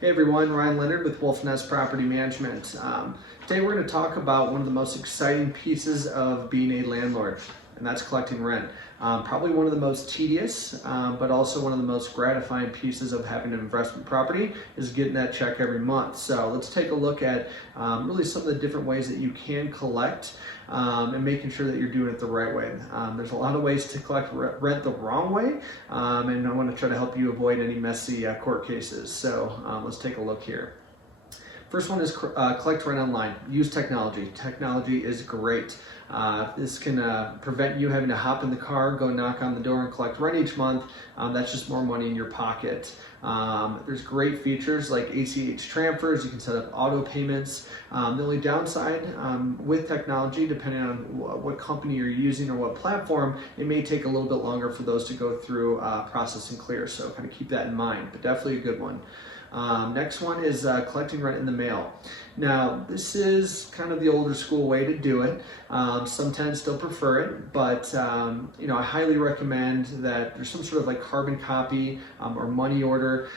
Hey everyone, Ryan Leonard with Wolfnest Property Management. Today we're going to talk about one of the most exciting pieces of being a landlord, and that's collecting rent. Probably one of the most tedious, but also one of the most gratifying pieces of having an investment property is getting that check every month. So let's take a look at really some of the different ways that you can collect and making sure that you're doing it the right way. There's a lot of ways to collect rent the wrong way, and I want to try to help you avoid any messy court cases. So let's take a look here. First one is collect rent online. Use technology. Technology is great. This can prevent you having to hop in the car, go knock on the door and collect rent each month. That's just more money in your pocket. There's great features like ACH transfers. You can set up auto payments. The only downside with technology, depending on what company you're using or what platform, it may take a little bit longer for those to go through process and clear. So kind of keep that in mind, but definitely a good one. Next one is collecting rent in the mail. Now, this is kind of the older school way to do it. Some tenants still prefer it, but I highly recommend that there's some sort of like carbon copy or money order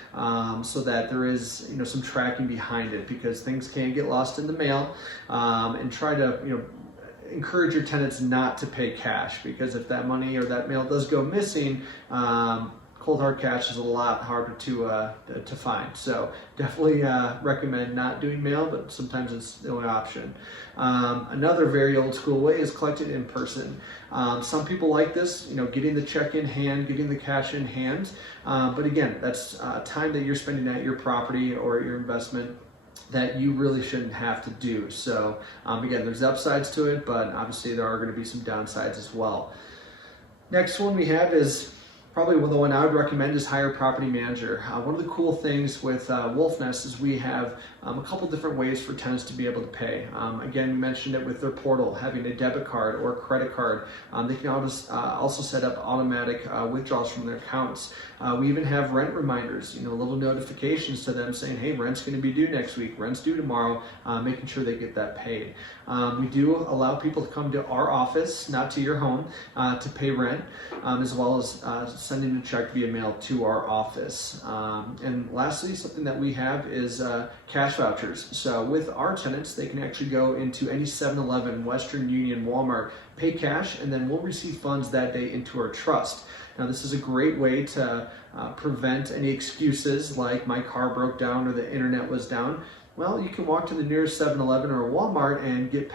so that there is some tracking behind it, because things can get lost in the mail, and try to encourage your tenants not to pay cash, because if that money or that mail does go missing, cold hard cash is a lot harder to find. So definitely recommend not doing mail, but sometimes it's the only option. Another very old school way is collecting in person. Some people like this, getting the check in hand, getting the cash in hand. But again, that's time that you're spending at your property or at your investment that you really shouldn't have to do. So again, there's upsides to it, but obviously there are going to be some downsides as well. Next one we have is probably the one I would recommend is hire a property manager. One of the cool things with Wolfnest is we have a couple different ways for tenants to be able to pay. Again, we mentioned it with their portal, having a debit card or a credit card. They can also set up automatic withdrawals from their accounts. We even have rent reminders, little notifications to them saying, hey, rent's going to be due next week, rent's due tomorrow, making sure they get that paid. We do allow people to come to our office, not to your home, to pay rent, as well as sending a check via mail to our office. And lastly, something that we have is cash vouchers. So with our tenants, they can actually go into any 7-Eleven, Western Union, Walmart, pay cash, and then we'll receive funds that day into our trust. Now, this is a great way to prevent any excuses like my car broke down or the internet was down. Well, you can walk to the nearest 7-Eleven or Walmart and get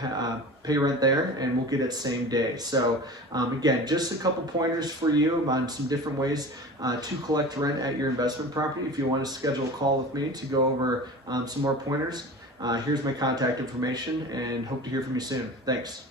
pay rent there, and we'll get it same day. So again, just a couple pointers for you on some different ways to collect rent at your investment property. If you want to schedule a call with me to go over some more pointers, here's my contact information, and hope to hear from you soon. Thanks.